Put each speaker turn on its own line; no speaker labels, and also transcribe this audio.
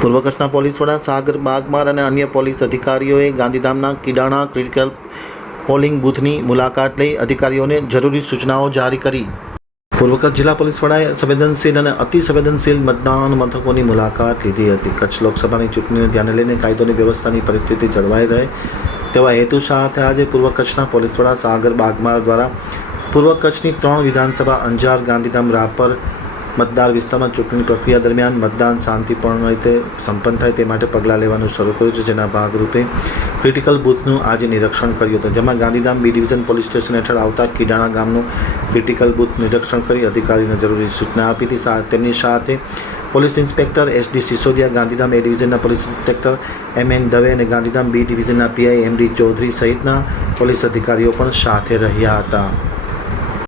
પૂર્વ કચ્છના પોલીસ વડા સાગર બાગમાર અને અન્ય પોલીસ અધિકારીઓએ ગાંધીધામના કિડાણા ક્રિટિકલ પોલિંગ બૂથની મુલાકાત લઈ અધિકારીઓને જરૂરી સૂચનાઓ જારી કરી. પૂર્વ કચ્છ જિલ્લા પોલીસ વડાએ સંવેદનશીલ અને અતિ સંવેદનશીલ મતદાન મથકોની મુલાકાત લીધી હતી. કચ્છ લોકસભાની ચૂંટણીને ધ્યાને લઈને કાયદોની વ્યવસ્થાની પરિસ્થિતિ જળવાઈ રહે તેવા હેતુ સાથે આજે પૂર્વ કચ્છના પોલીસ વડા સાગર બાગમાર દ્વારા પૂર્વ કચ્છની ત્રણ વિધાનસભા અંજાર ગાંધીધામ રાપર મતદાર વિસ્તારમાં ચૂંટણી પ્રક્રિયા દરમિયાન મતદાન શાંતિપૂર્ણ રીતે સંપન્ન થાય તે માટે પગલાં લેવાનું શરૂ કર્યું છે, જેના ભાગરૂપે ક્રિટિકલ બૂથનું આજે નિરીક્ષણ કર્યું હતું, જેમાં Gandhidham B division police station હેઠળ આવતા કિડાણા ગામનું ક્રિટિકલ બૂથ નિરીક્ષણ કરી અધિકારીને જરૂરી સૂચના આપી હતી. તેમની સાથે police inspector S D Sisodia, Gandhidham A ડિવિઝનના police inspector M N Dave અને ગાંધીધામ બી ડિવિઝનના પીઆઈ એમ ડી ચૌધરી સહિતના પોલીસ અધિકારીઓ પણ સાથે રહ્યા હતા.